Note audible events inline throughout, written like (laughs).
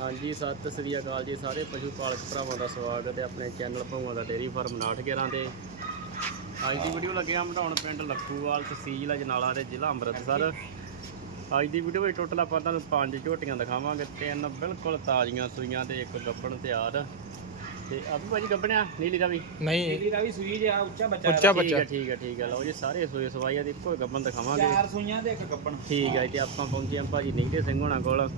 ਹਾਂਜੀ ਸਤਿ ਸ੍ਰੀ ਅਕਾਲ ਜੀ ਸਾਰੇ ਪਸ਼ੂ ਪਾਲਕ ਭਰਾਵਾਂ ਦਾ ਸਵਾਗਤ ਹੈ ਆਪਣੇ ਚੈਨਲ ਭੂਆ ਦਾ ਡੇਰੀ ਫਾਰਮ 911 ਤੇ। ਅੱਜ ਦੀ ਵੀਡੀਓ ਲੱਗਿਆ ਮਢਾਉਣ ਪਿੰਡ ਲੱਖੂਵਾਲ ਤਹਿਸੀਲ ਅਜਨਾਲਾ ਦੇ ਜ਼ਿਲ੍ਹਾ ਅੰਮ੍ਰਿਤਸਰ। ਅੱਜ ਦੀ ਵੀਡੀਓ ਵਿੱਚ ਟੋਟਲ ਆਪਾਂ ਤੁਹਾਨੂੰ ਪੰਜ ਝੋਟੀਆਂ ਦਿਖਾਵਾਂਗੇ ਤਿੰਨ ਬਿਲਕੁਲ ਤਾਜ਼ੀਆਂ ਸੂਈਆਂ ਤੇ ਇੱਕ ਗੱਬਣ ਤਿਆਰ। ਤੇ ਆਪੂ ਭਾਜੀ ਗੱਬਣਿਆ ਨੀਲੀ ਦਾ ਵੀ? ਨਹੀਂ। ਨੀਲੀ ਦਾ ਵੀ ਸੂਈ ਜਿਹਾ ਉੱਚਾ ਬੱਚਾ ਉੱਚਾ ਠੀਕ ਬੱਚਾ। ਠੀਕ ਹੈ ਠੀਕ ਹੈ ਲਓ ਜੀ ਸਾਰੇ ਸੂਏ ਸਵਾਈਆਂ ਦੀ ਇੱਕੋ ਗੱਬਣ ਦਿਖਾਵਾਂਗੇ। ਚਾਰ ਸੂਈਆਂ ਤੇ ਇੱਕ ਕੱਪਣ ਠੀਕ ਹੈ ਤੇ ਆਪਾਂ ਪਹੁੰਚੇ ਹਾਂ ਭਾਜੀ ਨੀਂਦੇ ਸਿੰਘ ਹੋਣਾ ਕੋਲ।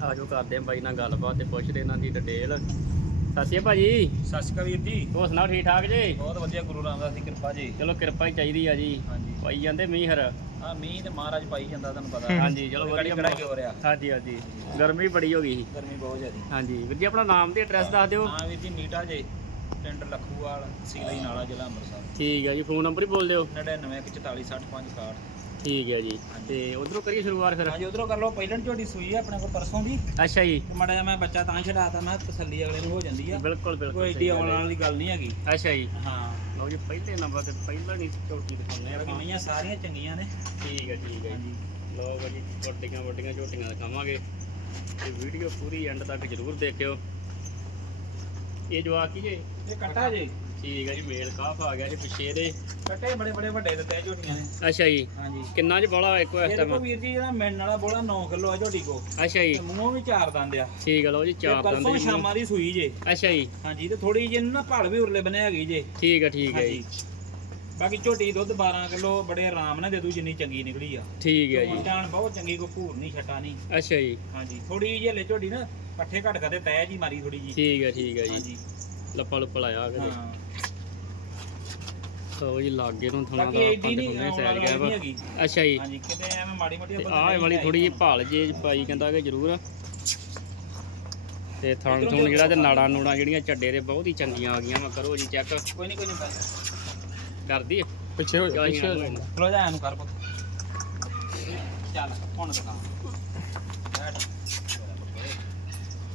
ਆਜੋ ਕਰਦੇ ਹਾਂ ਬਾਈ ਨਾਲ ਗੱਲਬਾਤ ਤੇ ਪੁੱਛਦੇ ਇਹਨਾਂ ਦੀ ਡਿਟੇਲ ਸਤਿ ਸ਼੍ਰੀ ਅਕਾਲ ਭਾਜੀ। ਸਤਿ ਸ਼੍ਰੀ ਅਕਾਲ ਵੀਰ ਜੀ। ਹੋਰ ਸੁਣਾਓ ਠੀਕ ਠਾਕ ਜੀ? ਬਹੁਤ ਵਧੀਆ ਗੁਰੂ ਰਾਮਦਾਸ ਦੀ ਕਿਰਪਾ ਜੀ। ਚਲੋ ਕਿਰਪਾ ਹੀ ਚਾਹੀਦੀ ਆ ਜੀ। ਹਾਂਜੀ। ਪਾਈ ਜਾਂਦੇ ਮੀਂਹ ਹਰ। ਆ ਮੀਂਹ ਤੇ ਮਹਾਰਾਜ ਪਾਈ ਜਾਂਦਾ ਤੁਹਾਨੂੰ ਪਤਾ। ਹਾਂਜੀ ਚਲੋ ਵਧੀਆ। ਕੜਾਈ ਹੋ ਰਿਹਾ। ਹਾਂਜੀ ਹਾਂਜੀ। ਗਰਮੀ ਬੜੀ ਹੋ ਗਈ ਸੀ। ਗਰਮੀ ਬਹੁਤ ਜ਼ਿਆਦੀ। ਹਾਂਜੀ ਵੀਰ ਜੀ ਆਪਣਾ ਨਾਮ ਤੇ ਐਡਰੈਸ ਦੱਸ ਦਿਓ। ਹਾਂ ਵੀਰ ਜੀ ਨੀਟਾ ਜੇ ਪਿੰਡ ਲੱਖੂਵਾਲ ਤਹਿਸੀਲ ਨਾਲਾ ਜ਼ਿਲ੍ਹਾ ਅੰਮ੍ਰਿਤਸਰ। ਠੀਕ ਹੈ ਜੀ ਫੋਨ ਨੰਬਰ ਹੀ ਬੋਲ ਦਿਓ। 9914460561 ਠੀਕ ਹੈ ਜੀ। ਤੇ ਉਧਰੋਂ ਕਰੀਏ ਸ਼ੁਰੂਆਤ ਫਿਰ? ਹਾਂਜੀ ਉਧਰੋਂ ਕਰ ਲਓ। ਪਹਿਲਣ ਝੋਟੀ ਸੂਈ ਆ ਆਪਣੇ ਕੋਲ ਪਰਸੋਂ ਦੀ। ਅੱਛਾ ਜੀ। ਮੜਾ ਮੈਂ ਬੱਚਾ ਤਾਂ ਛਡਾਤਾ ਮੈਂ ਤਸੱਲੀ ਅਗਲੇ ਨੂੰ ਹੋ ਜਾਂਦੀ ਆ। ਬਿਲਕੁਲ ਬਿਲਕੁਲ ਕੋਈ ਏਡੀ ਆਉਣ ਹੈ। ਵਾਲੀ ਗੱਲ ਨਹੀਂ ਹੈਗੀ। ਅੱਛਾ ਜੀ। ਹਾਂ। ਲਓ ਜੀ ਪਹਿਲੇ ਨੰਬਰ ਤੇ ਪਹਿਲਾਂ ਨਹੀਂ ਝੋਟੀ ਦਿਖਾਉਂਦੇ ਆਪਾਂ। ਕਮੀਆਂ ਸਾਰੀਆਂ ਚੰਗੀਆਂ ਨੇ। ਠੀਕ ਹੈ ਠੀਕ ਹੈ ਜੀ। ਲਓ ਭਾਜੀ ਵੱਡੀਆਂ ਵੱਡੀਆਂ ਝੋਟੀਆਂ ਦਿਖਾਵਾਂਗੇ। ਤੇ ਵੀਡੀਓ ਪੂਰੀ ਐਂਡ ਤੱਕ ਜ਼ਰੂਰ ਦੇਖਿਓ। ਇਹ ਜਵਾਕ ਕੀ ਜੇ? ਇਹ ਕੱਟਾ ਜੇ। ਠੀਕ ਹੈ ਜੀ ਮੇਲ ਕਾਫ ਆ ਗਿਆ ਜੀ ਪਿੱਛੇ ਇਹਦੇ। ਕੱਟੇ ਬੜੇ ਬੜੇ ਵੱਡੇ ਦਿੱਤੇ ਆ ਝੋਟੀਆਂ ਨੇ। ਅੱਛਾ ਜੀ ਹਾਂਜੀ। ਕਿੰਨਾ ਚ ਬੋਲਾ ਇੱਕੋ ਇਸ ਇਹ ਦੇਖੋ ਟਾਈਮ ਵੀਰ ਜੀ ਜਿਹੜਾ ਮਿਲਣ ਵਾਲਾ ਬੋਲਾ 9 ਕਿਲੋ ਆ ਝੋਟੀ ਕੋ ਅੱਛਾ ਜੀ। ਤੇ ਮੂੰਹੋਂ ਵੀ ਚਾਰ ਦੰਦ ਆ। ਠੀਕ ਹੈ ਲਓ ਜੀ ਚਾਰ ਪਰਸੋਂ ਦੰਦ ਜੀ ਸ਼ਾਮਾਂ ਦੀ ਸੂਈ ਜੇ। ਅੱਛਾ ਜੀ। ਹਾਂਜੀ ਤੇ ਥੋੜੀ ਜਿਹੀ ਇਹਨੂੰ ਨਾ ਵੀ ਉਰਲੇ ਬਨੇ ਹੈਗੀ ਜੇ। ਠੀਕ ਹੈ ਠੀਕ ਹੈ ਜੀ। ਬਾਕੀ ਝੋਟੀ ਦੁੱਧ 12 ਕਿਲੋ ਬੜੇ ਆਰਾਮ ਨਾਲ ਦੇ ਦੂ ਜਿੰਨੀ ਚੰਗੀ ਨਿਕਲੀ ਆ। ਠੀਕ ਹੈ ਜੀ। ਜਾਨ ਬਹੁਤ ਚੰਗੀ ਕੋ ਭੂਰ ਨਹੀਂ ਛਟਾ ਨਹੀਂ। ਅੱਛਾ ਜੀ। ਹਾਂਜੀ ਥੋੜੀ ਜਿਹੀ ਹਲੇ ਝੋਟੀ ਨਾ ਪੱਠੇ ਘਟ ਕਦੇ ਤੈ ਜੀ ਮਾਰੀ ਥੋੜੀ ਜੀ ਠੀਕ ਹੈ ਠੀਕ ਹੈ ਜੀ। ਹਾਂਜੀ। ਲੱਪਾ ਲੁੱਪਾ ਲਾਇਆ ਕਿਤੇ ਹਾਂ। ਜੀ ਲਾਗੇ ਨੂੰ ਥਣਾ ਬਾਕੀ ਦਾ ਐਡੀ ਨਹੀਂ ਸੈਰ ਗਿਆ ਨਹੀਂ ਹੈਗੀ। ਅੱਛਾ ਜੀ। ਹਾਂਜੀ ਕਿਤੇ ਐਵੇਂ ਮਾੜੀ ਮੋਟੀ ਤੇ ਆਹ ਵਾਲੀ ਥੋੜੀ ਜਿਹੀ ਭਾਲ ਜੇ ਪਾਈ ਕਹਿੰਦਾ ਕਿ ਜ਼ਰੂਰ। ਤੇ ਥਣ ਥੁਣ ਜਿਹੜਾ ਤੇ ਨਾੜਾਂ ਨੂੜਾਂ ਜਿਹੜੀਆਂ ਚੱਡੇ ਦੇ ਬਹੁਤ ਹੀ ਚੰਗੀਆਂ ਆ ਗਈਆਂ ਵਾ ਕਰੋ ਜੀ ਚੈੱਕ। ਕੋਈ ਨਹੀਂ ਕੋਈ ਨਹੀਂ ਕਰਦੀ? ਪਿੱਛੇ ਹੋ ਜਾ ਚਲ ਪਿੱਛੇ ਹੋ ਜਾ। ਇਹਨੂੰ ਕਰ ਪੁੱਤ। ਚੱਲ ਹੁਣ ਦਿਖਾ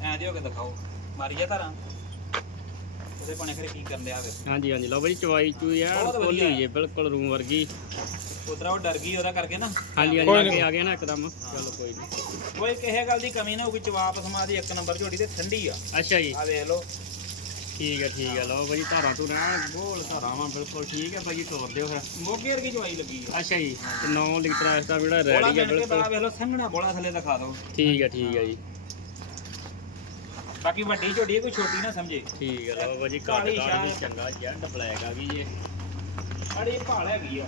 ਐ ਦਿਓ ਕਿ ਦਿਖਾਓ। ਮਾਰੀ ਜਾ ਧਾਰਾਂ ਉਹਦੇ ਪਾਣੇ ਖਰੇ ਕੀ ਕਰਨ ਦਿਆ ਵੇ ਹਾਂਜੀ ਹਾਂਜੀ। ਲਓ ਬਈ ਚਵਾਈ ਚੂਈ ਆ ਬਹੁਤ ਵਧੀਆ। ਹੈ ਬਿਲਕੁਲ ਰੂਮ ਵਰਗੀ। ਉਤਰਾ ਉਹ ਡਰ ਗਈ ਉਹਦਾ ਕਰਕੇ ਨਾ। ਹਾਂਜੀ ਕੋਈ ਹਾਂਜੀ ਨੀ। ਅੱਗੇ ਆ ਗਏ ਨਾ ਇੱਕਦਮ। ਚਲੋ ਕੋਈ ਨਹੀਂ। ਕੋਈ ਕਿਸੇ ਗੱਲ ਦੀ ਕਮੀ ਨਾ ਹੋਊਗੀ ਜਵਾਬ ਸਮਾਦੀ ਇੱਕ ਨੰਬਰ ਝੋਟੀ ਤੇ ਠੰਡੀ ਆ। ਅੱਛਾ ਜੀ। ਆ ਵੇਖ ਲਓ। ਠੀਕ ਹੈ ਠੀਕ ਹੈ ਲਓ ਬਈ ਧਾਰਾਂ ਤੂੰ ਨਾ ਬੋਲ ਧਾਰਾਂ ਵਾਂ ਬਿਲਕੁਲ ਠੀਕ ਹੈ ਭਾਜੀ ਤੋਰ ਦਿਓ ਫਿਰ। ਮੋਗੇ ਵਰਗੀ ਜਵਾਈ ਲੱਗੀ ਆ। ਅੱਛਾ ਜੀ। ਤੇ 9 ਲੀਟਰ ਇਸ ਦਾ ਜਿਹੜਾ ਬੋਲਾ ਰੈਡੀ ਹੈ ਕੇ ਬਿਲਕੁਲ। ਵੇਖ ਲਓ ਸੰਘਣਾ ਬੋਲਾ ਥੱਲੇ ਦਿਖਾ ਦਿਓ। ਠੀਕ ਹੈ ਠੀਕ ਹੈ ਜੀ। ਬਾਕੀ ਵੱਡੀ ਹੈ ਕੋਈ ਛੋਟੀ ਨਾ ਸਮਝੇ। ਠੀਕ ਕੱਟ ਕਾਲੀ ਕਾੜ ਵੀ ਸ਼ਾਹ। ਚੰਗਾ ਜੈਡ ਬਲੈਕ ਆ ਗਈ ਜੀ। ਅੜੀ ਭਾਲ ਹੈਗੀ ਆ।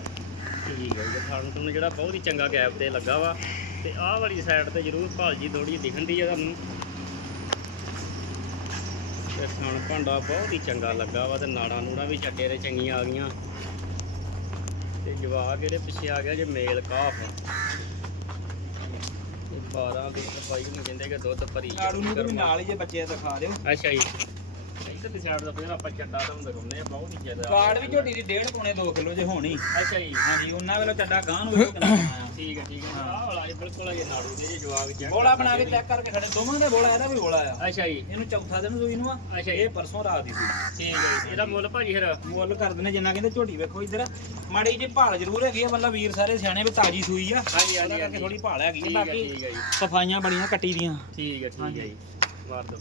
ਠੀਕ ਹੈ ਜੀ ਥਣ ਤੁਹਾਨੂੰ ਜਿਹੜਾ ਬਹੁਤ ਹੀ ਚੰਗਾ ਗੈਪ ਤੇ ਲੱਗਾ ਵਾ। ਤੇ ਆਹ ਵਾਲੀ ਸਾਈਡ ਤੇ ਜ਼ਰੂਰ ਭਾਲ ਜੀ ਥੋੜੀ ਦਿਖਣ ਦੀ ਆ ਤੁਹਾਨੂੰ। ਤੇ ਥਣ ਭਾਂਡਾ ਬਹੁਤ ਹੀ ਚੰਗਾ ਲੱਗਾ ਵਾ ਤੇ ਨਾੜਾਂ ਨੂੜਾਂ ਵੀ ਚੱਡੇ ਦੇ ਚੰਗੀਆਂ ਆ ਗਈਆਂ। ਤੇ ਜਵਾਕ ਇਹਦੇ ਪਿੱਛੇ ਆ ਗਿਆ ਜੇ ਮੇਲ ਕਾਫ। 12 ਲੀਟਰ ਪਾਈ ਨੂੰ ਕਹਿੰਦੇ ਕਿ ਦੁੱਧ ਭਰੀ ਆ। ਨਾੜੂ ਨੂੰ ਵੀ ਨਾਲ ਹੀ ਜੇ ਬੱਚੇ ਦਿਖਾ ਦਿਓ ਅੱਛਾ ਜੀ ਇੱਧਰਲੀ ਸਾਈਡ ਦਾ ਫਿਰ ਆਪਾਂ ਚੱਡਾ ਤੁਹਾਨੂੰ ਦਿਖਾਉਂਦੇ ਆ ਬਹੁਤ ਹੀ ਜ਼ਿਆਦਾ। ਕਾਰਡ ਵੀ ਝੋਟੀ ਦੀ 1.5 ਪੌਣੇ 2 ਕਿਲੋ ਜੇ ਹੋਣੀ। ਅੱਛਾ ਜੀ। ਹਾਂਜੀ ਉਹਨਾਂ ਵੇਲੇ ਚੱਡਾ ਗਾਂ ਨੂੰ ਵੇਖੋ ਕਿੰਨਾ ਬਣਾਇਆ। ਠੀਕ ਹੈ ਠੀਕ ਹੈ। ਆਹ ਵਾਲਾ ਇਹ ਬਿਲਕੁਲ ਇਹ ਨਾੜੂ ਦੇ ਜੇ ਜਵਾਕ ਚੈੱਕ ਬੋਲਾ ਬਣਾ ਕੇ ਚੈੱਕ ਕਰਕੇ ਖੜੇ। ਦੋਵਾਂ ਦੇ ਬੋਲਾ ਇਹਦਾ ਵੀ ਬੋਲਾ ਆ। ਅੱਛਾ ਜੀ। ਇਹਨੂੰ ਚੌਥਾ ਦਿਨ ਸੂਈ ਨੂੰ ਆ। ਅੱਛਾ ਜੀ। ਇਹ ਪਰਸੋਂ ਰਾਤ ਦੀ ਸੀ ਠੀਕ ਹੈ ਜੀ। ਇਹਦਾ ਮੁੱਲ ਭਾਜੀ ਫਿਰ? ਮੁੱਲ ਕਰ ਦਿੰਦੇ ਜਿੰਨਾ ਕਹਿੰਦੇ ਝੋਟੀ ਵੇਖੋ ਇੱਧਰ। ਮਾੜੀ ਜੀ ਭਾਲ ਜ਼ਰੂਰ ਹੈਗੀ ਆ ਮਤਲਬ ਵੀਰ ਸਾਰੇ ਸਿਆਣੇ ਵੀ ਤਾਜੀ ਸੂਈ ਆ। ਹਾਂਜੀ, ਕਰਕੇ। ਥੋੜੀ ਭਾਲ ਹੈਗੀ ਬਾਕੀ ਸਫਾਈਆਂ ਬੜੀਆਂ ਕੱਟੀ ਦੀਆਂ। ਠੀਕ ਹੈ ਠੀਕ ਹੈ। ਜੀ। ਮਾਰ ਦੋ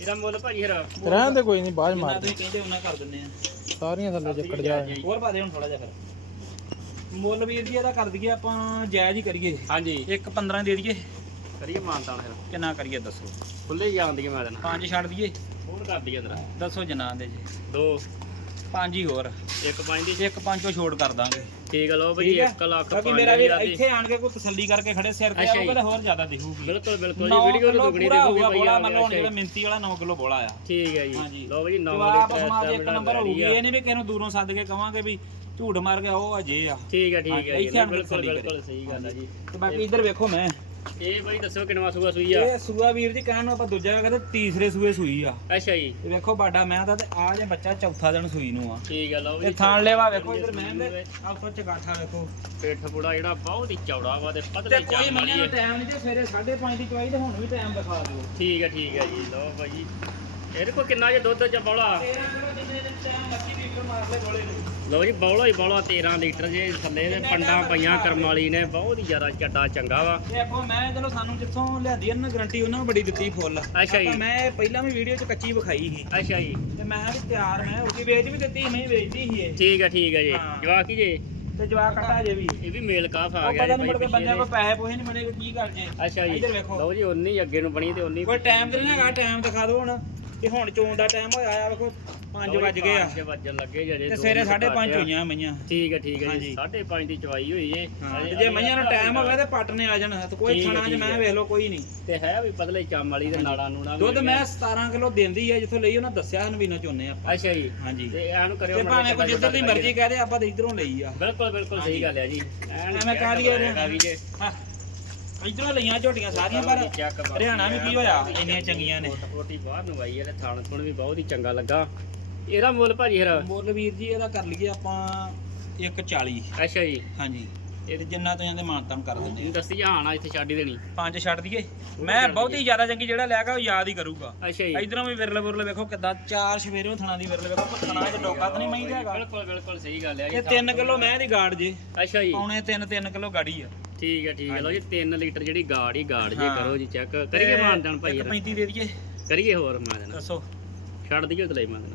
ਇਹਦਾ ਮੁੱਲ ਭਾਜੀ ਫਿਰ ਰਹਿਣ ਦੇ ਕੋਈ ਨਹੀਂ ਬਾਅਦ ਚ ਜਿੰਨਾ ਮਾਰ ਦੇ ਤੁਸੀਂ ਕਹਿੰਦੇ ਉਹਨਾਂ ਕਰ ਦਿੰਦੇ ਆ। ਸਾਰੀਆਂ ਥੱਲੇ ਚੱਕੜ ਜਾ ਹੋਰ ਪਾ ਦੇ ਹੁਣ ਥੋੜਾ ਜਿਹਾ ਫਿਰ। ਮੁੱਲ ਵੀਰ ਜੀ ਇਹਦਾ ਕਰ ਦਈਏ ਆਪਾਂ ਜਾਇਜ਼ ਹੀ ਕਰੀਏ। ਹਾਂਜੀ। ਇੱਕ 15 ਦੇ ਦਈਏ। ਕਰੀਏ ਮਾਨਤਾਨ ਫਿਰ। ਕਿੰਨਾ ਕਰੀਏ ਦੱਸੋ? ਖੁੱਲੇ ਜਾਂਦੀ ਹੈ ਮੈਂ ਦੇਣਾ ਪੰਜ ਛੱਡ ਦਈਏ। ਹੋਰ ਕਰ ਦਈਏ ਤੇਰਾ। ਦੱਸੋ ਜਨਾ ਦੇ ਜੀ। ਦੋ। ਪੰਜ ਹੀ ਹੋਰ। ਇੱਕ ਪੰਜ। ਦੀ ਇੱਕ ਪੰਜ ਤੋਂ ਛੋੜ ਕਰ ਦਾਂਗੇ। ਠੀਕ ਹੈ ਲਓ ਹੈ? 1 ਲੱਖ ਬਾਕੀ ਮੇਰਾ ਵੀ। ਇੱਥੇ ਆਣ ਕੇ ਕੋਈ ਤਸੱਲੀ ਕਰਕੇ ਖੜੇ ਸਿਰ ਤੇ ਆਊਗਾ। ਤਾਂ ਹੋਰ ਜ਼ਿਆਦਾ ਦਿਖੂਗੀ ਬਿਲਕੁਲ ਬਿਲਕੁਲ ਜੀ ਵੀਡੀਓ ਨੂੰ ਕਿੱਲੋ ਦੁਗਣੀ ਦੇਖੋਗੇ ਭਾਈ ਬੋਲਾ ਆ ਮੰਨ ਲਓ ਗਿਆ ਜਿਹੜਾ ਮਿੰਤੀ ਵਾਲਾ 9 ਕਿਲੋ ਬੋਲਾ ਆ ਠੀਕ ਹੈ ਜੀ। ਲਓ ਭਾਜੀ 9 ਜਵਾਬ ਲੀਟਰ ਸਮਾਜ ਇੱਕ ਨੰਬਰ ਹੋਊਗੀ ਆ। ਇਹ ਨਹੀਂ ਵੀ ਕਿਸੇ ਨੂੰ ਦੂਰੋਂ ਸੱਦ ਕੇ ਕਵਾਂਗੇ ਵੀ ਝੂਠ ਮਾਰ ਕੇ ਉਹ ਅਜੇ ਆ ਠੀਕ ਹੈ ਠੀਕ ਹੈ ਜੀ ਇੱਥੇ ਬਿਲਕੁਲ ਬਿਲਕੁਲ ਸਹੀ ਗੱਲ ਹੈ ਜੀ ਤੇ ਬਾਕੀ ਇੱਧਰ ਵੇਖੋ ਮੈਂ ਇਹ ਦੱਸੋ ਕਿੰਨਵਾ ਸੂਆ ਸੂਈ ਆ? ਇਹ ਸੂਆ ਵੀਰ ਜੀ ਕਹਿਣ ਨੂੰ ਆਪਾਂ ਦੂਜਾ ਕਹਿੰਦੇ ਤੀਸਰੇ ਸੂਏ ਸੂਈ ਆ। ਅੱਛਾ ਜੀ। ਤੇ ਵੇਖੋ ਬਾਡਾ ਮੈਂ ਤਾਂ ਤੇ ਆ ਜੇ ਬੱਚਾ ਚੌਥਾ ਦਿਨ ਸੂਈ ਨੂੰ ਆ। ਠੀਕ ਹੈ ਲਓ ਇਹ ਥਾਣ ਲੈਵਾ ਵੇਖੋ ਇੱਧਰ ਮੈਂ ਦੇ ਆਪੋ ਚਗਾਠਾ ਵੇਖੋ। ਪੇਠ ਪੂੜਾ ਜਿਹੜਾ ਬਹੁਤ ਹੀ ਚੌੜਾ ਵਾ ਤੇ ਤੇ ਪਤਲੇ ਕੋਈ ਚਾਮ ਮੰਨਿਆ ਟਾਈਮ ਨਹੀਂ ਤੇ ਸਵੇਰੇ 5:30 ਦੀ ਚਵਾਈ ਤੇ ਹੁਣ ਵੀ ਟਾਈਮ ਦਿਖਾ ਦਿਓ। ਠੀਕ ਹੈ ਠੀਕ ਹੈ ਜੀ ਲਓ ਭਾਈ ਇਹਦੇ ਕੋਲ ਕਿੰਨਾ ਜੇ ਦੁੱਧ ਚ ਬੌਲਾ? 13 ਕਿਲੋ ਲਓ ਜੀ ਬੌਲਾ ਹੀ ਬੌਲਾ 13 ਲੀਟਰ ਜੇ ਥੱਲੇ ਦੇ ਪੰਡਾਂ ਪਈਆਂ ਕਰਮ ਵਾਲੀ ਨੇ ਬਹੁਤ ਹੀ ਜ਼ਿਆਦਾ ਚੱਡਾ ਚੰਗਾ ਵਾ। ਦੇਖੋ ਮੈਂ ਚਲੋ ਸਾਨੂੰ ਜਿੱਥੋਂ ਲਿਆਂਦੀ ਇਹਨਾਂ ਗਰੰਟੀ ਉਹਨਾਂ ਨੂੰ ਬੜੀ ਦਿੱਤੀ ਫੁੱਲ ਅੱਛਾ ਜੀ। ਮੈਂ ਪਹਿਲਾਂ ਵੀ ਵੀਡੀਓ 'ਚ ਕੱਚੀ ਵਿਖਾਈ ਸੀ। ਅੱਛਾ ਜੀ। ਤੇ ਮੈਂ ਵੀ ਤਿਆਰ ਮੈਂ ਉਹਦੀ ਵੇਚ ਵੀ ਦਿੱਤੀ ਮੈਂ ਵੇਚਦੀ ਸੀ ਇਹ। ਠੀਕ ਹੈ ਠੀਕ ਹੈ ਜੀ। ਜਵਾਕੀ ਜੀ? ਤੇ ਜਵਾਕ ਕੱਟਾ ਜੇ ਵੀ। ਇਹ ਵੀ ਮੇਲ ਕਾਫ ਆ ਗਿਆ ਪਤਾ ਜੀ ਨਹੀਂ ਮੁੜ ਕੇ ਬੰਦਿਆਂ ਪੈਸੇ ਪੋਹੇ ਨਹੀਂ ਮਿਲੇ ਕੀ ਕਰ ਜੇ। ਅੱਛਾ ਜੀ। ਲਓ ਜੀ ਉਨੀ ਅੱਗੇ ਨੂੰ ਬਣੀ ਤੇ ਉਨੀ ਕੋਈ ਟਾਈਮ ਤੇ ਨਹੀਂ ਹੈਗਾ ਟਾਈਮ ਦਿਖਾ ਦਿਓ ਹੁਣ। ਤੇ ਹੁਣ ਚੋਣ ਦਾ ਟਾਈਮ ਹੋਇਆ ਆ ਵੇਖੋ 5 ਵੱਜ ਗਏ ਆ। 5 ਵੱਜਣ ਲੱਗੇ ਜੇ ਤੇ ਸਵੇਰੇ 5:30 ਹੋਈਆਂ ਮਈਆਂ। ਠੀਕ ਹੈ ਠੀਕ ਹੈ। ਜੀ 5:30 ਦੀ ਚਵਾਈ ਹੋਈ ਏ। ਤੇ ਜੇ ਮਈਆਂ ਨੂੰ ਟਾਈਮ ਹੋਵੇ ਤੇ ਪੱਟ ਨੇ ਆ ਜਾਣਾ ਤੇ ਕੋਈ ਖਾਣਾ ਚ ਮੈਂ। ਵੇਖ ਲਓ ਕੋਈ ਨਹੀਂ। ਤੇ ਹੈ ਵੀ ਪਤਲੇ ਚਮ ਵਾਲੀ ਤੇ ਨਾੜਾ ਨੂੜਾ ਦੁੱਧ। ਮੈਂ 17 ਕਿਲੋ ਦਿੰਦੀ ਆ ਜਿੱਥੋਂ ਲਈ ਉਹਨਾਂ ਦੱਸਿਆ ਹਨ ਵੀ ਨਾ ਚੋਨੇ ਆਪਾਂ। ਅੱਛਾ ਜੀ। ਹਾਂਜੀ। ਤੇ ਇਹਨੂੰ ਕਰਿਓ ਤੇ ਭਾਵੇਂ ਕੋਈ ਜਿੱਧਰ ਦੀ ਮਰਜ਼ੀ ਕਹਦੇ ਆਪਾਂ ਤਾਂ ਇਧਰੋਂ ਲਈ ਆ। ਬਿਲਕੁਲ ਬਿਲਕੁਲ ਸਹੀ ਗੱਲ ਹੈ ਜੀ। ਐਵੇਂ ਕਹਿ ਲਈਏ ਨਾ। ਵੀ ਜੇ। ਇਧਰੋਂ ਲਈਆਂ ਝੋਟੀਆਂ ਸਾਰੀਆਂ ਪਰ ਹਰਿਆਣਾ ਵੀ ਕੀ ਹੋਇਆ? ਇੰਨੀਆਂ ਚੰਗੀਆਂ ਨੇ। ਰੋਟੀ ਬਾਹਰ ਨੂੰ ਆਈ ਹੈ ਤੇ ਥਾਣ ਥੁਣ ਵੀ ਬਹੁਤ ਹੀ ਚੰਗਾ ਲੱਗਾ। ਇਹਦਾ ਮੁੱਲ ਭਾਜੀ ਹਰ ਮੁੱਲ ਵੀਰ ਜੀ ਇਹਦਾ ਕਰ ਲਈਏ ਆਪਾਂ 140 ਅੱਛਾ ਜੀ। ਹਾਂਜੀ। ਇਹ ਤੇ ਜਿੰਨਾ ਤੁਸੀਂ ਇਹਦੇ ਮਾਨਤਾਨ ਕਰ ਦਿੰਦੇ ਇਹਨੂੰ ਦੱਸੀ ਜਾਣਾ ਇੱਥੇ ਛੱਡ ਹੀ ਦੇਣੀ। ਪੰਜ ਛੱਡ ਦਈਏ। ਮੈਂ ਬਹੁਤੀ ਜ਼ਿਆਦਾ ਚੰਗੀ ਜਿਹੜਾ ਲੈ ਕੇ ਉਹ ਯਾਦ ਹੀ ਕਰੂਗਾ। ਅੱਛਾ ਜੀ। ਇਧਰੋਂ ਵੀ ਵਿਰਲੇ ਵਿਰਲੇ ਵੇਖੋ ਕਿੱਦਾਂ ਚਾਰ ਸਵੇਰੋਂ ਥਣਾ ਦੀ ਵਿਰਲੇ ਵੇਖੋ ਥਣਾ ਚ ਡੋਕਾ ਤਾਂ ਨਹੀਂ ਮਈ ਹੈਗਾ। ਬਿਲਕੁਲ ਬਿਲਕੁਲ ਸਹੀ ਗੱਲ ਹੈ ਇਹ 3 ਕਿਲੋ ਮੈਂ ਦੀ ਗਾੜ ਜੇ। ਅੱਛਾ ਜੀ। ਪੌਣੇ 3 3 ਕਿਲੋ ਗਾੜੀ ਆ। ਠੀਕ ਹੈ ਠੀਕ ਹੈ ਲਓ ਜੀ 3 ਲੀਟਰ ਜਿਹੜੀ ਗਾੜ ਹੀ ਗਾੜ ਜੇ। ਕਰੋ ਜੀ ਚੈੱਕ ਕਰੀਏ ਮਾਨਦਾਨ ਭਾਈ ਇੱਕ ਇਹਦਾ? 35 ਦੇ ਦਈਏ। ਕਰੀਏ ਹੋਰ ਮਾਨਦਾਨ ਦੱਸੋ। ਛੱਡ ਦਈਏ ਉਤਲੇ ਮਾਨਦਾਨ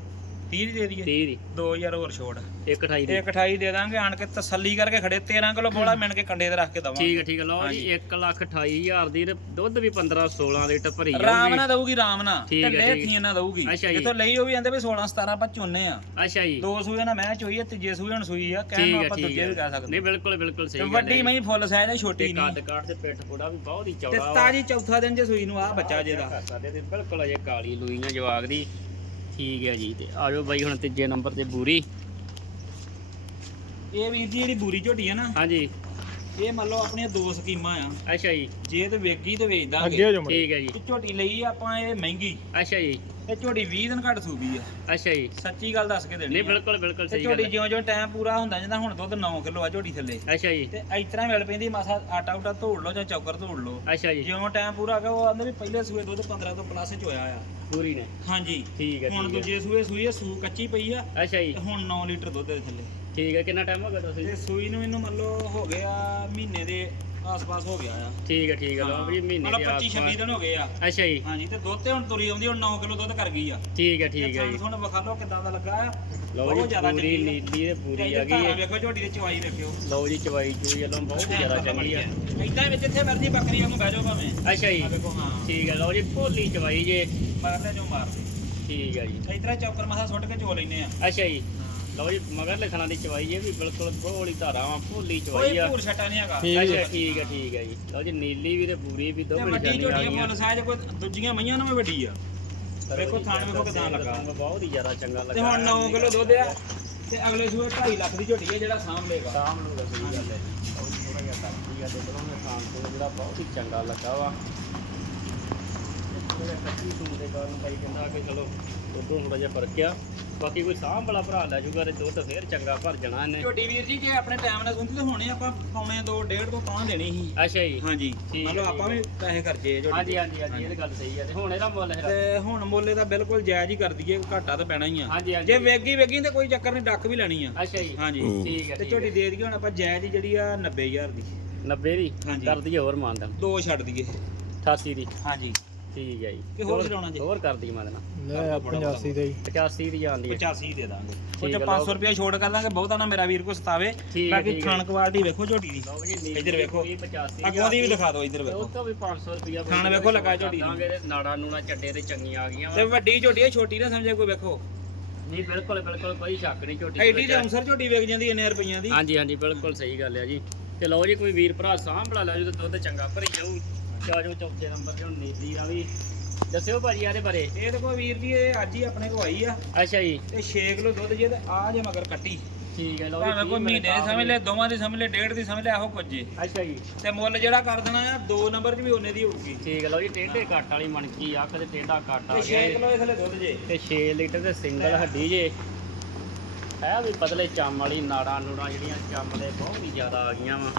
30 ਦੀ ਦੇ ਦਈਏ। 30 ਦੀ। 2000 ਹੋਰ ਛੋੜ 128 ਦੀ। ਤੇ 28 ਦੇ ਦਾਂਗੇ ਆਣ ਕੇ ਤਸੱਲੀ ਕਰਕੇ ਖੜੇ 13 ਕਿਲੋ ਬੋਲਾ ਮਿਣ ਕੇ ਕੰਡੇ ਤੇ ਰੱਖ ਕੇ ਦਵਾਂਗੇ। ਠੀਕ ਹੈ ਠੀਕ ਹੈ ਲਓ ਜੀ ਹਾਂਜੀ। 1 ਲੱਖ 28 ਹਜ਼ਾਰ ਦੀ ਤੇ ਦੁੱਧ ਵੀ 15 16 ਲੀਟਰ ਭਰੀ ਰਾਮ ਜਾਊਗੀ ਨਾਲ ਦਊਗੀ ਰਾਮ ਨਾਲ। ਢਿੱਲੇ। ਥੀਆਂ ਨਾਲ ਦਊਗੀ। ਜੀ। ਜਿੱਥੋਂ ਲਈ ਉਹ ਵੀ ਆਂਦੇ ਵੀ 16 17 ਆਪਾਂ ਚੁੰਨੇ ਆ। ਅੱਛਾ ਜੀ। ਦੋ ਸੂਏ ਨਾਲ ਮੈਂ ਚੋਈ ਤੀਜੇ ਸੂਏ ਹੁਣ ਸੂਈ ਆ ਕਹਿਣ ਨੂੰ ਆਪਾਂ ਦੂਜੇ ਵੀ ਕਹਿ ਸਕਦੇ ਨਹੀਂ ਬਿਲਕੁਲ ਬਿਲਕੁਲ ਸਹੀ ਤੇ ਗੱਲ ਵੱਡੀ ਮਈ ਫੁੱਲ ਸਾਈਜ਼ ਹੈ ਤੇ ਛੋਟੀ ਕੱਦ ਨਹੀਂ ਕਾਠ ਤੇ ਪਿੱਠ ਪੂੜਾ ਵੀ ਬਹੁਤ ਹੀ ਤੇ ਚੌੜਾ ਵਾ। ਤਾਜੀ ਚੌਥਾ ਦਿਨ ਜੇ ਸੂਈ ਨੂੰ ਆ ਬੱਚਾ ਜਿਹਦਾ ਕਰ ਸਕਦੇ ਤੇ ਬਿਲਕੁਲ ਅਜੇ ਕਾਲੀ ਲੂਈਆਂ ਜਵਾਗ ਦੀ। ਠੀਕ ਹੈ ਜੀ ਤੇ ਆਜੋ ਬਾਈ ਹੁਣ ਤੀਜੇ ਨੰਬਰ ਤੇ ਬੂਰੀ। ਇਹ ਵੀਰ ਦੀ ਜਿਹੜੀ ਬੂਰੀ ਝੋਟੀ ਆ ਨਾ ਹਾਂਜੀ। ਇਹ ਮੰਨ ਲਓ ਆਪਣੀਆਂ ਦੋ ਸਕੀਮਾਂ ਆ। ਅੱਛਾ ਜੀ। ਜੇ ਤੇ ਵੇਗੀ ਤੇ ਵੇਚ ਦਾਂਗੇ। ਠੀਕ ਹੈ ਜੀ। ਝੋਟੀ ਲਈ ਆਪਾਂ ਇਹ ਮਹਿੰਗੀ। ਅੱਛਾ ਜੀ। ਤੇ ਝੋਟੀ 20 ਦਿਨ ਘੱਟ ਸੂਗੀ ਆ। ਅੱਛਾ ਜੀ। ਸੱਚੀ ਗੱਲ ਦੱਸ ਕੇ ਦੇਣੀ ਨਹੀਂ ਆ। ਬਿਲਕੁਲ ਬਿਲਕੁਲ ਤੇ ਸਹੀ ਗੱਲ ਹੈ ਜਿਉਂ ਜਿਉਂ ਟਾਈਮ ਪੂਰਾ ਹੁੰਦਾ ਜਾਂਦਾ ਹੁਣ ਦੁੱਧ 9 ਕਿਲੋ ਆ ਝੋਟੀ ਥੱਲੇ। ਅੱਛਾ ਜੀ। ਤੇ ਇਸ ਤਰ੍ਹਾਂ ਮਿਲ ਪੈਂਦੀ ਮਾਸਾ ਆਟਾ ਉਟਾ ਧੋੜ ਲਓ ਜਾਂ ਚੌਕਰ ਧੋੜ ਲਓ। ਅੱਛਾ ਜੀ। ਜਿਉਂ ਟਾਈਮ ਪੂਰਾ ਹੈਗਾ ਉਹ ਆਂਦੇ ਵੀ ਪਹਿਲੇ ਸੂਏ ਦੁੱਧ 15 ਤੋਂ ਪਲੱਸ ਚ ਹੋਇਆ ਆ। ਪੂਰੀ ਨੇ। ਹਾਂਜੀ। ਠੀਕ ਹੈ ਹੁਣ ਠੀਕ ਹੈ ਦੂਜੇ ਸੂਏ ਸੂਈ ਆ ਸੂ ਕੱਚੀ ਪਈ ਆ। ਅੱਛਾ ਜੀ। ਤੇ ਹੁਣ 9 ਲੀਟਰ ਦੁੱਧ ਦੇ ਥੱਲੇ। ਠੀਕ ਹੈ ਕਿੰਨਾ ਟਾਈਮ ਹੋ ਗਿਆ ਤੁਸੀਂ ਤੇ ਸੂਈ ਨੂੰ ਇਹਨੂੰ ਮੰਨ ਲਓ ਹੋ ਗਿਆ ਮਹੀਨੇ ਦੇ ਆਸ-ਪਾਸ ਹੋ ਗਿਆ ਆ। ਠੀਕ ਹੈ ਠੀਕ ਹੈ ਲਓ ਵੀ ਮਹੀਨੇ ਮਤਲਬ ਦੇ 25 26 ਦਿਨ ਹੋ ਗਏ ਆ। ਅੱਛਾ ਜੀ। ਹਾਂਜੀ ਤੇ ਦੁੱਧ ਤੇ ਹੁਣ ਤੁਰੀ ਆਉਂਦੀ ਹੁਣ 9 ਕਿਲੋ ਦੁੱਧ ਕਰ ਗਈ ਆ। ਠੀਕ ਹੈ ਠੀਕ ਹੈ ਜੀ। ਤੁਹਾਨੂੰ ਵਿਖਾ ਲਓ ਕਿਦਾਂ ਦਾ ਲੱਗਾ ਆ। ਲਓ ਜੀ ਪੂਰੀ ਆ। ਨੀਲੀ ਤੇ ਪੂਰੀ ਆ ਗਈ ਵੇਖੋ ਝੋਟੀ ਦੀ ਚਵਾਈ ਵੇਖਿਓ। ਲਓ ਜੀ ਚਵਾਈ ਚੂਈ ਵੱਲੋਂ ਬਹੁਤ ਹੀ ਜ਼ਿਆਦਾ ਚੰਗੀ ਆ। ਇਦਾਂ ਵਿੱਚ ਜਿੱਥੇ ਮਰਜ਼ੀ ਬੱਕਰੀ ਵਾਂਗੂ ਬਹਿ ਜਾਓ ਭਾਵੇਂ। ਅੱਛਾ ਜੀ। ਆ ਵੇਖੋ ਹਾਂ। ਠੀਕ ਹੈ ਲਓ ਜੀ ਭੋਲੀ ਚਵਾਈ ਜੇ। ਮਾਰ ਲੈ ਜੋ ਮਾਰ ਦੇ ਠੀਕ ਹੈ ਜੀ। ਇਸ ਤਰ੍ਹਾਂ ਚੌਕਰ ਮਸਾ ਸੁੱਟ ਕੇ ਚੋ ਲੈਨੇ ਆ। ਅੱਛਾ ਜੀ। ਲਓ ਜੀ ਮਗਰ ਲਿਖਣਾ ਦੀ ਚਵਾਈ ਇਹ ਵੀ ਬਿਲਕੁਲ ਬੋਲੀ ਧਾਰਾਵਾਂ ਭੋਲੀ ਕੋਈ ਚਵਾਈ ਆ। ਭੂਰ ਛਟਾ ਨਹੀਂ ਹੈਗਾ। ਠੀਕ ਅੱਛਾ ਠੀਕ ਹੈ ਠੀਕ ਹੈ ਜੀ। ਲਓ ਜੀ ਨੀਲੀ ਵੀ ਤੇ ਪੂਰੀ ਵੀ ਦੋ ਤੇ ਵੱਡੀ ਨਿਸ਼ਾਨੀਆਂ ਆ ਝੋਟੀ ਗਈਆਂ ਮੁੱਲ ਸਾਇਜ਼ ਕੋਈ ਦੂਜੀਆਂ ਮਈਆਂ ਨਾਲੋਂ ਵੀ ਵੱਡੀ ਆ। ਵੇਖੋ ਥਾਣ ਵੇਖੋ ਕਿਦਾਂ ਲੱਗਾ। ਬਹੁਤ ਹੀ ਜ਼ਿਆਦਾ ਚੰਗਾ ਲੱਗਾ ਤੇ ਹੁਣ 9 ਕਿਲੋ ਦੁੱਧ ਆ ਤੇ ਅਗਲੇ ਸੂਏ 2.5 ਲੱਖ ਦੀ ਝੋਟੀ ਹੈ ਜਿਹੜਾ ਸਾਂਭ ਲੇਗਾ। ਸ਼ਾਮ ਨੂੰ ਦਾ ਸਹੀ ਗੱਲ ਹੈ। ਉਹ ਥੋੜਾ ਜਿਹਾ ਕਰਦੀ ਆ ਤੇ ਬਰੋਂ ਦੇ ਖਾਣ ਤੋਂ ਜਿਹੜਾ ਬਹੁਤ ਹੀ ਚੰਗਾ ਲੱਗਾ ਵਾ। ਥੋੜਾ ਕੱਚੀ ਸੂਟ ਦੇ ਕਾਰਨ ਭਾਈ ਕਹਿੰਦਾ ਕਿ ਚਲੋ ਉਦੋਂ ਥੋੜਾ ਜਿਹਾ ਫ਼ਰਕ ਆ ਬਾਕੀ ਕੋਈ ਸਾਂਭ ਵਾਲਾ ਭਰਾ ਲੈ ਜੂਗਾ ਤੇ ਦੁੱਧ ਫੇਰ ਚੰਗਾ ਭਰ ਜਾਣਾ ਇਹਨੇ ਝੋਟੀ ਵੀਰ ਜੀ ਜੇ ਆਪਣੇ ਟਾਈਮ ਨਾਲ ਸੁਣਦੇ ਤਾਂ ਹੁਣੇ ਆਪਾਂ ਪੌਣੇ 2 1.5 ਤੋਂ ਤਾਂ ਦੇਣੀ ਸੀ। ਅੱਛਾ ਜੀ। ਹਾਂਜੀ। ਠੀਕ ਮੰਨ ਲਓ ਹੈ, ਆਪਾਂ ਵੀ ਪੈਸੇ ਖਰਚੇ ਝੋਟੀ ਹਾਂਜੀ ਹਾਂਜੀ ਹਾਂਜੀ ਇਹ ਤਾਂ ਗੱਲ ਸਹੀ ਹੈ ਤੇ ਹੁਣ ਇਹਦਾ ਮੁੱਲ ਹੈ ਤੇ ਹੁਣ ਮੁੱਲੇ ਦਾ ਬਿਲਕੁਲ ਜਾਇਜ਼ ਹੀ ਕਰ ਦਈਏ ਘਾਟਾ ਤਾਂ ਪੈਣਾ ਹੀ ਆ। ਹਾਂਜੀ ਹਾਂਜੀ। ਜੇ ਵੇਗੀ ਵੇਗੀ ਤੇ ਕੋਈ ਚੱਕਰ ਨਹੀਂ ਡੱਕ ਵੀ ਲੈਣੀ ਆ। ਅੱਛਾ ਜੀ। ਹਾਂਜੀ। ਠੀਕ ਹੈ ਤੇ ਝੋਟੀ ਦੇ ਦਈਏ ਹੁਣ ਆਪਾਂ ਜਾਇਜ਼ ਹੀ ਜਿਹੜੀ ਆ 90000 ਦੀ। 90 ਦੀ? ਹਾਂਜੀ। ਕਰ ਦਈਏ ਹੋਰ ਮਾਨਦਾਨ। ਦੋ ਛੱਡ ਦਈਏ। 88 ਦੀ। ਹਾਂਜੀ। ਠੀਕ ਹੈ ਜੀ। ਤੇ ਹੋਰ ਚਲਾਉਣਾ ਜੀ? ਹੋਰ ਕਰ ਦਈਏ ਮਾਨਦਾਨ ਲੈ 85 ਦੇ ਹੀ 85 ਦੀ ਜਾਂਦੀ ਹੈ। 85 ਦੇ ਦਾਂਗੇ। ਉਹ ਠੀਕ ਚ ਹੈ, 500 ਰੁਪਏ ਛੋਟ ਕਰ ਲਾਂਗੇ ਬਹੁਤਾ ਨਾ ਮੇਰਾ ਵੀਰ ਕੋ ਸਤਾਵੇ। ਠੀਕ ਹੈ, ਬਾਕੀ ਠੀਕ ਹੈ। ਖਾਣ ਕੁਆਲਿਟੀ ਵੇਖੋ ਝੋਟੀ ਦੀ। ਲਓ ਜੀ ਨੀਲੀ ਇੱਧਰ ਵੇਖੋ। ਪੂਰੀ 85 ਅੱਗੋਂ ਦੀ ਵੀ ਦਿਖਾ ਦਿਓ ਇੱਧਰ ਤੇ ਵੇਖੋ। ਉਹ ਤੋਂ ਵੀ 500 ਰੁਪਿਆ ਖਾਣ ਵੇਖੋ ਲੱਗਾ ਝੋਟੀ ਨੂੰ। ਦਾਂਗੇ ਤੇ ਨਾੜਾ ਨੂਣਾ ਚੱਡੇ ਤੇ ਚੰਗੀਆਂ ਆ ਗਈਆਂ। ਤੇ ਵਾ ਵੱਡੀ ਝੋਟੀ ਹੈ ਛੋਟੀ ਨਾ ਸਮਝੇ ਕੋਈ ਵੇਖੋ। ਨਹੀਂ ਬਿਲਕੁਲ ਬਿਲਕੁਲ ਕੋਈ ਸ਼ੱਕ ਨਹੀਂ ਝੋਟੀ ਐਡੀ ਵਿੱਚ। ਤੇ ਅੰਸਰ ਝੋਟੀ ਵੇਚ ਜਾਂਦੀ ਇੰਨੇ ਰੁਪਈਆਂ ਦੀ। ਹਾਂਜੀ ਹਾਂਜੀ ਬਿਲਕੁਲ ਸਹੀ ਗੱਲ ਹੈ ਜੀ। ਤੇ ਲਓ ਜੀ ਕੋਈ ਵੀਰ ਭਰਾ ਸਾਂਭਲਾ ਲੈ ਜੂ ਤੇ ਦੁੱਧ ਚੰਗਾ ਭਰੀ ਜਾਊ। ਚਾਜੋ ਚੌਥੇ ਨੰਬਰ ਤੇ ਹੁਣ ਨੀਲੀ ਆ ਵੀ। ਦੱਸਿਓ ਭਾਜੀ ਇਹਦੇ ਬਾਰੇ। ਇਹ ਤਾਂ ਕੋਈ ਵੀਰ ਜੀ ਇਹ ਅੱਜ ਹੀ ਆਪਣੇ ਕੋ ਆਈ ਆ। ਅੱਛਾ ਜੀ। ਤੇ 6 ਕਿਲੋ ਦੁੱਧ ਜੇ ਤੇ ਆ ਜੇ ਮਗਰ ਕੱਟੀ। ਠੀਕ ਹੈ ਲਓ ਜੀ ਭਾਵੇਂ ਕੋਈ ਮਹੀਨੇ ਦੀ ਸਮਝ ਲੈ ਦੋਵਾਂ ਦੀ ਸਮਝ ਲੈ ਡੇਢ ਦੀ ਸਮਝ ਲੈ ਇਹੋ ਕੁਝ ਜੇ। ਅੱਛਾ ਜੀ। ਤੇ ਮੁੱਲ ਜਿਹੜਾ ਕਰ ਦੇਣਾ ਆ ਦੋ ਨੰਬਰ 'ਚ ਵੀ ਉਹਨੇ ਦੀ ਹੋਊਗੀ ਠੀਕ ਹੈ ਲਓ ਜੀ ਟੇਢੇ ਕੱਟ ਵਾਲੀ ਮਣਕੀ ਟੇਢਾ ਆ ਤੇ 6 ਗਿਆ। ਜੀ। ਕਿਲੋ ਇਸ ਲਈ ਦੁੱਧ ਜੇ। ਤੇ 6 ਲੀਟਰ ਦੇ ਸਿੰਗਲ ਹੱਡੀ ਜੇ। ਹੈ ਵੀ ਪਤਲੇ ਚੰਮ ਵਾਲੀ ਨਾੜਾਂ ਨੂੜਾਂ ਜਿਹੜੀਆਂ ਚੰਮ ਦੇ ਬਹੁਤ ਹੀ ਜ਼ਿਆਦਾ ਆ ਗਈਆਂ ਵਾ।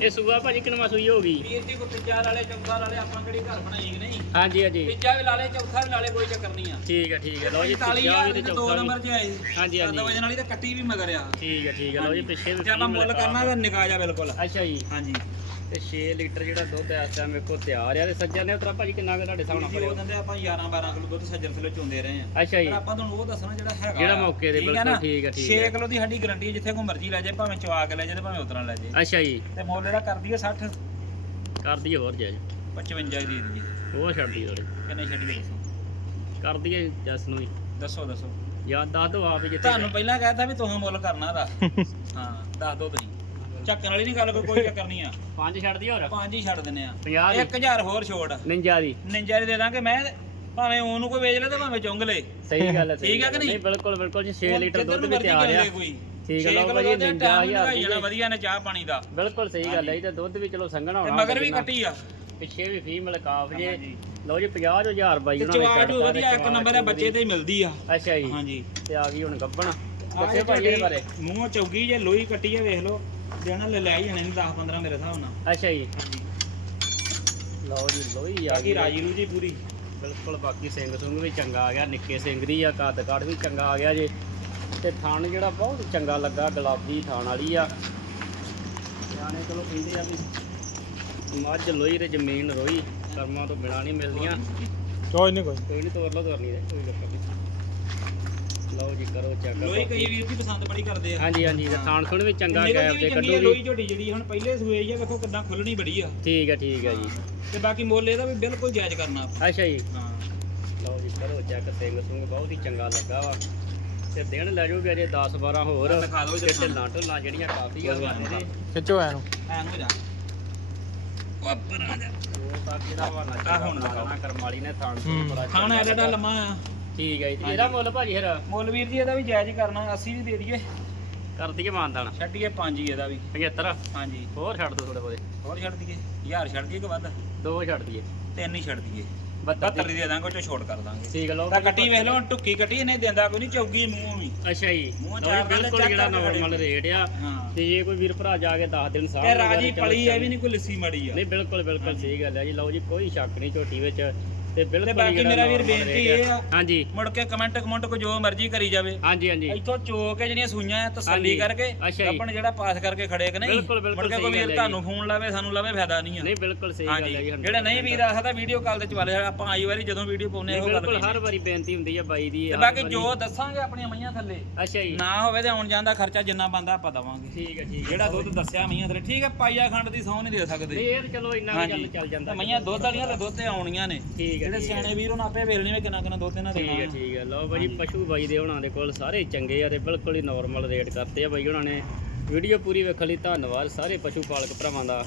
ਇਹ ਸੂਆ ਭਾਜੀ ਕਿੰਨਵਾਂ ਸੂਈ ਹੋ ਗਈ? ਵੀਰ ਜੀ ਕੋ ਤੀਜਾ ਵਾਲੇ ਚੌਥਾ ਵਾਲੇ ਆਪਾਂ ਕਿਹੜੀ ਘਰ ਬਣਾਈ ਕਿ ਨਹੀਂ? ਹਾਂਜੀ ਹਾਂਜੀ। ਤੀਜਾ ਵੀ ਲਾ ਲੇ ਚੌਥਾ ਵੀ ਲਾ ਕੋਈ ਚੱਕਰ ਨਹੀਂ ਆ। ਠੀਕ ਹੈ ਠੀਕ ਹੈ ਲਓ ਜੀ 45 ਤੀਜਾ ਵੀ ਤੇ ਚੌਥਾ ਨੰਬਰ ਵੀ। 'ਚ ਆਏ ਹਾਂਜੀ, ਹਾਂਜੀ। ਵਜਨ ਵਾਲੀ ਤਾਂ ਕੱਟੀ ਵੀ ਮਗਰ ਆ। ਠੀਕ ਹੈ ਠੀਕ ਹੈ ਲਓ ਜੀ ਪਿੱਛੇ ਵੀ ਤੇ ਆਪਾਂ ਮੁੱਲ। ਕਰਨਾ ਤਾਂ ਨਿਕਾ ਜਾ ਬਿਲਕੁਲ। ਅੱਛਾ ਜੀ। ਹਾਂਜੀ। ਤੇ 6 ਲੀਟਰ ਜਿਹੜਾ ਦੁੱਧ ਇਸ ਟਾਈਮ ਵੇਖੋ ਤਿਆਰ ਆ ਤੇ ਸੱਜਣ ਨੇ ਉਤਰਾ ਭਾਜੀ ਕਿੰਨਾ ਕੁ ਤੁਹਾਡੇ ਸਾਹਮਣੇ ਜੀ ਉਹ ਦਿੰਦੇ ਆਪਾਂ 11 12 ਕਿਲੋ ਦੁੱਧ ਸੱਜਰ ਥੱਲੇ ਚੋਂਦੇ ਰਹੇ ਆ। ਅੱਛਾ ਜੀ। ਪਰ ਆਪਾਂ ਤੁਹਾਨੂੰ ਉਹ ਦੱਸਣਾ ਜਿਹੜਾ ਹੈਗਾ ਜਿਹੜਾ ਆ। ਮੌਕੇ ਦੇ ਠੀਕ ਆ ਬਿਲਕੁਲ? ਠੀਕ ਆ, ਠੀਕ 6 ਆ। ਕਿਲੋ ਦੀ ਸਾਡੀ ਗਾਰੰਟੀ ਜਿੱਥੇ ਕੋ ਮਰਜ਼ੀ ਲੈ ਜਾਏ ਭਾਵੇਂ ਚਵਾ ਕੇ ਲੈ ਜਾਏ ਭਾਵੇਂ ਉਤਰਾਂ ਲੈ ਜਾਏ। ਅੱਛਾ ਜੀ। ਤੇ ਮੁੱਲ ਇਹਦਾ ਕਰ ਦਈਏ 60 ਕਰ ਦਈਏ ਹੋਰ ਜਾਇਜ਼। 55 ਦੀ ਦੇ ਦਈਏ। ਉਹ ਛੱਡ ਦਈਏ ਥੋੜੇ ਕਿੰਨੇ ਛੱਡੀਏ ਦੱਸੋ? ਕਰ ਦਈਏ ਜਸ ਨੂੰ ਹੀ ਦੱਸੋ ਦੱਸੋ। ਯਾਦ ਦੱਸ ਦੋ ਆਪ ਜਿੱਥੇ ਤੁਹਾਨੂੰ ਪਹਿਲਾਂ ਕਹਿਤਾ ਵੀ ਤੁਸੀਂ ਮੁੱਲ ਕਰਨਾ ਦਾ (laughs) ਹਾਂ ਦੱਸ ਦਿਓ ਤੁਸੀਂ। ਚੱਕਣ ਵਾਲੀ ਨਹੀਂ ਗੱਲ ਕੋਈ ਕੋਈ ਚੱਕਰ ਨਹੀਂ ਆ। ਪੰਜ ਛੱਡ ਦਈਏ ਹੋਰ। ਪੰਜ ਹੀ ਛੱਡ ਦਿੰਨੇ ਆ। 50 ਦੀ। 1000 ਹੋਰ ਛੋੜ ਨਿੰਜਾ ਦੀ। ਨਿੰਜਾ ਦੀ ਦੇ ਦਾਂਗੇ ਮੈਂ ਭਾਵੇਂ ਉਹਨੂੰ ਕੋਈ ਵੇਚ ਲੈ ਤੇ ਭਾਵੇਂ ਚੁੰਗ ਲੇ। ਸਹੀ ਗੱਲ ਹੈ ਠੀਕ ਆ ਕਿ ਹੈ। ਨਹੀਂ? ਨਹੀਂ ਬਿਲਕੁਲ ਬਿਲਕੁਲ ਜੀ 6 ਲੀਟਰ ਦੁੱਧ ਵੀ ਤਿਆਰ ਆ। ਠੀਕ ਹੈ ਦਾ 59000 ਟਾਈਮ ਦੀ ਵਧੀਆ ਨੇ ਚਾਹ ਪਾਣੀ ਦਾ। ਬਿਲਕੁਲ ਸਹੀ ਗੱਲ ਹੈ ਜੀ ਤੇ ਦੁੱਧ ਵੀ ਚਲੋ ਸੰਘਣਾ ਹੋਣਾ ਮਗਰ ਵੀ। ਕੱਟੀ ਆ। ਪਿੱਛੇ ਵੀ ਫੀਮੇਲ ਕਾਫ ਜੇ। ਲਓ ਜੀ 50000 ਬਾਈ ਉਹਨਾਂ ਨੇ ਤੇ ਵਧੀਆ ਇੱਕ ਨੰਬਰ ਹੈ ਬੱਚੇ ਤੇ ਹੀ ਮਿਲਦੀ ਆ। ਅੱਛਾ ਜੀ। ਹਾਂਜੀ। ਤੇ ਆ ਗਈ ਹੁਣ ਗੱਬਣ ਦੱਸਿਓ ਭਾਈ ਇਹਦੇ ਬਾਰੇ। ਮੂੰਹ ਚੌਗੀ ਜੇ ਲੋਈ ਕੱਟੀ ਆ ਵੇਖ ਲਓ। ਦੇਣਾ ਲੈ ਲੈ ਹੀ ਜਾਣੇ ਨੇ 10 15 ਮੇਰੇ ਹਿਸਾਬ ਨਾਲ। ਅੱਛਾ ਜੀ। ਹਾਂਜੀ। ਲਓ ਜੀ ਲੋਈ ਆ ਬਾਕੀ ਗਈ ਰਾਜੀ ਰੂ ਜੀ ਪੂਰੀ। ਬਿਲਕੁਲ ਬਾਕੀ ਸਿੰਘ ਸੁੰਗ ਵੀ ਚੰਗਾ ਆ ਗਿਆ ਨਿੱਕੇ ਸਿੰਘ ਦੀ ਆ ਕੱਦ ਕਾਠ ਵੀ ਚੰਗਾ ਆ ਗਿਆ ਜੇ। ਤੇ ਥਣ ਜਿਹੜਾ ਬਹੁਤ ਚੰਗਾ ਲੱਗਾ ਗੁਲਾਬੀ ਥਣ ਵਾਲੀ ਆ। ਸਿਆਣੇ ਚਲੋ ਕਹਿੰਦੇ ਆ ਵੀ ਮੱਝ ਲੋਈ ਤੇ ਜ਼ਮੀਨ ਰੋਈ ਕਰਮਾਂ ਤੋਂ ਬਿਨਾ ਨਹੀਂ ਮਿਲਦੀਆਂ। ਕੋਈ ਨਹੀਂ ਕੋਈ ਕੋਈ ਨਹੀਂ ਤੋਰ ਲਓ ਤੋਰਨੀ ਦੇ ਕੋਈ ਚੱਕਰ ਨਹੀਂ ਲਓ ਜੀ ਕਰੋ ਚੈੱਕ ਲੋਈ ਕਈ ਵੀਰ ਜੀ ਪਸੰਦ ਬੜੀ ਕਰਦੇ ਆ। ਹਾਂਜੀ ਹਾਂਜੀ ਤੇ ਥਣ ਥੁਣ ਵੀ ਚੰਗਾ ਗੈਪ ਵੀ ਦੇ ਚੰਗੀ ਆ, ਲੋਈ ਝੋਟੀ ਜਿਹੜੀ ਹੁਣ ਪਹਿਲੇ ਸੂਏ ਹੀ ਆ ਵੇਖੋ ਕਿੱਦਾਂ ਖੁੱਲਣੀ ਬੜੀ ਆ। ਠੀਕ ਹੈ ਠੀਕ ਹੈ ਜੀ। ਤੇ ਬਾਕੀ ਮੁੱਲ ਇਹਦਾ ਵੀ ਬਿਲਕੁਲ ਜਾਇਜ਼ ਕਰਨਾ ਆਪਾਂ। ਅੱਛਾ ਜੀ। ਹਾਂ। ਲਓ ਜੀ ਕਰੋ ਚੈੱਕ ਸਿੰਘ ਸੁੰਗ ਬਹੁਤ ਹੀ ਚੰਗਾ ਲੱਗਾ ਵਾ। ਤੇ ਦਿਨ ਲੈ ਜਾਓਗੇ ਅਜੇ 10 12 ਹੋਰ। ਦਿਖਾ ਦਿਓ ਤੇ ਜਰਾ। ਢਿੱਲਾਂ ਢੁੱਲਾਂ ਜਿਹੜੀਆਂ ਕਾਫੀ ਆ ਇਹਦੇ ਖਿੱਚੋ ਐਨੂੰ। ਐਂ ਹੋ ਜਾ। ਉਹ ਪਰਾਂ ਜਾ ਉਹ ਤਾਂ ਜਿਹੜਾ ਵਾ ਨਾ ਹੁਣ ਦਿਖਾਓ। ਕਰਮ ਵਾਲੀ ਨੇ ਥਾਣ। ਤੋਂ ਬੜਾ ਚੰਗਾ ਐਡਾ ਲੰਮਾ ਆ। ਠੀਕ ਹੈ ਜੀ ਤੇ ਇਹਦਾ ਮੁੱਲ ਭਾਜੀ ਫਿਰ? ਮੁੱਲ ਵੀਰ ਜੀ ਇਹਦਾ ਵੀ ਜਾਇਜ਼ ਹੀ ਕਰਨਾ 80 ਵੀ ਦੇ ਦਈਏ। ਕਰ ਦਈਏ ਮਾਨਦਾਨ। ਛੱਡੀਏ 5 ਹੀ ਇਹਦਾ ਵੀ। 75 ਹਾਂਜੀ। ਹੋਰ ਛੱਡ ਦੋ ਥੋੜੇ ਬੋਲੇ ਹੋਰ ਛੱਡ ਦਈਏ। 1000 ਛੱਡ ਦਈਏ ਕਿ ਵੱਧ? ਦੋ ਛੱਡ ਦਈਏ। ਤਿੰਨ ਹੀ ਛੱਡ ਦਈਏ। 72 72 ਦੀ। ਦਾਂਗੇ ਚੋਂ ਛੋਟ ਕਰ ਦਾਂਗੇ। ਠੀਕ ਲਓ ਤਾਂ ਕੱਟੀ ਵੇਖ ਲਓ ਟੁੱਕੀ ਕੱਟੀ ਇਹਨੇ ਦਿੰਦਾ ਕੋਈ ਨਹੀਂ ਚੌਗੀ ਮੂੰਹ ਵੀ। ਅੱਛਾ ਜੀ। ਮੂੰਹ ਬਿਲਕੁਲ ਜਿਹੜਾ ਨਾਰਮਲ ਰੇਟ ਆ। ਤੇ ਜੇ ਕੋਈ ਵੀਰ ਭਰਾ ਜਾ ਕੇ 10 ਦਿਨ ਸਾਹ ਤੇ ਰਾਜੀ ਪਲੀ ਐ ਵੀ ਨਹੀਂ ਕੋਈ ਲੱਸੀ ਮੜੀ ਆ। ਨਹੀਂ ਬਿਲਕੁਲ ਬਿਲਕੁਲ ਸਹੀ ਗੱਲ ਹੈ ਜੀ। ਲਓ ਜੀ ਕੋਈ ਸ਼ੱਕ ਨਹੀਂ ਝੋਟੀ ਵਿੱਚ। ਤੇ ਬਿਲਕੁਲ ਬਾਕੀ ਜਿਹੜਾ ਮੇਰਾ ਵੀਰ normal ਬੇਨਤੀ rate ਇਹ ਆ ਹਾਂਜੀ। ਮੁੜ ਕੇ ਕਮੈਂਟ ਕਮੈਂਟ ਕੋ ਜੋ ਮਰਜ਼ੀ ਕਰੀ ਜਾਵੇ। ਹਾਂਜੀ ਹਾਂਜੀ। ਇੱਥੋਂ ਚੋ ਕੇ ਜਿਹੜੀਆਂ ਸੂਈਆਂ ਆ ਤਸੱਲੀ ਹਾਂਜੀ। ਕਰਕੇ ਅੱਛਾ ਜੀ। ਆਪਣ ਜਿਹੜਾ ਪਾਸ ਕਰਕੇ ਖੜੇ ਕਿ ਨਹੀਂ ਬਿਲਕੁਲ, ਬਿਲਕੁਲ ਮੁੜ ਕੇ ਸਹੀ ਕੋਈ ਗੱਲ ਵੀਰ ਹੈ ਤੁਹਾਨੂੰ ਫੋਨ ਲਾਵੇ ਸਾਨੂੰ ਲਾਵੇ ਫਾਇਦਾ ਨਹੀਂ ਆ। ਨਹੀਂ ਬਿਲਕੁਲ ਸਹੀ ਗੱਲ ਹਾਂਜੀ। ਹੈ ਜੀ ਜਿਹੜਾ ਨਹੀਂ ਵੀਰ ਆ ਸਕਦਾ ਵੀਡੀਓ ਕਾਲ ਤੇ ਚਵਾਲੇ ਆਪਾਂ ਆਈ ਵਾਰੀ ਜਦੋਂ ਵੀਡੀਓ ਪਾਉਨੇ ਨਹੀਂ ਉਹ ਗੱਲ ਬਿਲਕੁਲ ਕਰੀ ਹਰ ਵਾਰੀ ਬੇਨਤੀ ਹੁੰਦੀ ਹੈ ਬਾਈ ਦੀ ਤੇ ਹਰ ਬਾਕੀ ਵਾਰੀ। ਜੋ ਦੱਸਾਂਗੇ ਆਪਣੀਆਂ ਮਈਆਂ ਥੱਲੇ ਅੱਛਾ ਜੀ। ਨਾ ਹੋਵੇ ਤੇ ਆਉਣ ਜਾਣ ਦਾ ਖਰਚਾ ਜਿੰਨਾ ਬੰਦਾ ਆਪਾਂ ਦਵਾਂਗੇ। ਠੀਕ ਹੈ ਠੀਕ ਹੈ ਜਿਹੜਾ ਦੁੱਧ ਦੱਸਿਆ ਮਈਆਂ ਥੱਲੇ ਠੀਕ ਹੈ ਪਾਈਆ ਖੰਡ ਦੀ ਸੌ ਨਹੀਂ ਦੇ ਨਹੀਂ ਸਕਦੇ ਇਹ ਤਾਂ ਚਲੋ ਇੰਨਾ ਵੀ ਚੱਲ ਚੱਲ ਜਾਂਦਾ ਤਾਂ ਮਈਆਂ ਦੁੱਧ ਵਾਲੀਆਂ ਤੇ ਦੁੱਧ ਤੇ ਆਉਣੀਆਂ ਨੇ। ਠੀਕ ਹੈ ਜਿਹੜੇ। ਸਿਆਣੇ ਵੀਰ ਉਹਨਾਂ ਆਪੇ ਵੇਲਣੇ ਵੀ ਕਿੰਨਾ ਕਿੰਨਾ ਦੁੱਧ ਇਹਨਾਂ ਠੀਕ ਹੈ ਠੀਕ ਹੈ। ਲਓ ਬਾਈ ਪਸ਼ੂ ਬਾਈ ਦੇ ਉਹਨਾਂ ਦੇ ਕੋਲ ਸਾਰੇ ਚੰਗੇ ਆ ਤੇ ਬਿਲਕੁਲ ਹੀ ਨਾਰਮਲ ਰੇਟ ਕਰਤੇ ਆ ਬਾਈ ਉਹਨਾਂ ਨੇ। ਵੀਡੀਓ ਪੂਰੀ ਵੇਖਣ ਲਈ ਧੰਨਵਾਦ ਸਾਰੇ ਪਸ਼ੂ ਪਾਲਕ ਭਰਾਵਾਂ ਦਾ।